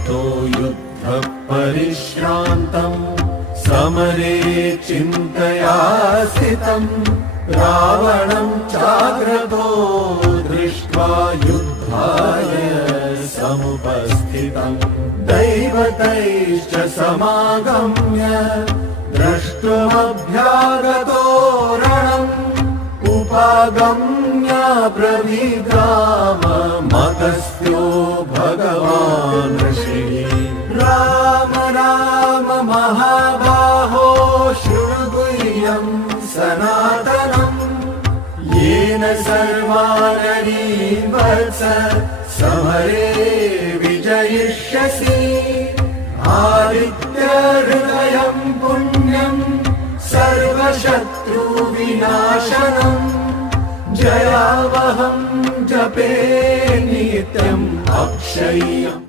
ततो युद्धः परिश्रान्तम् समरे चिन्तयासितम् रावणं चाग्रतो दृष्ट्वा युद्धाय समुपस्थितम् दैवतैश्च समागम्य द्रष्टुमभ्यागतो रणम् उपागम्य ब्रवीद्राममगस्त्यो भगवान् ऋषिः राम राम महाबाहो शृणु गुह्यं सनातनम् येन सर्वानरी वत्स समरे विजयिष्यसि आदित्यहृदयं पुण्यं सर्वशत्रुविनाशनम् जयावहं जपे नित्यम् अक्षय्यम्।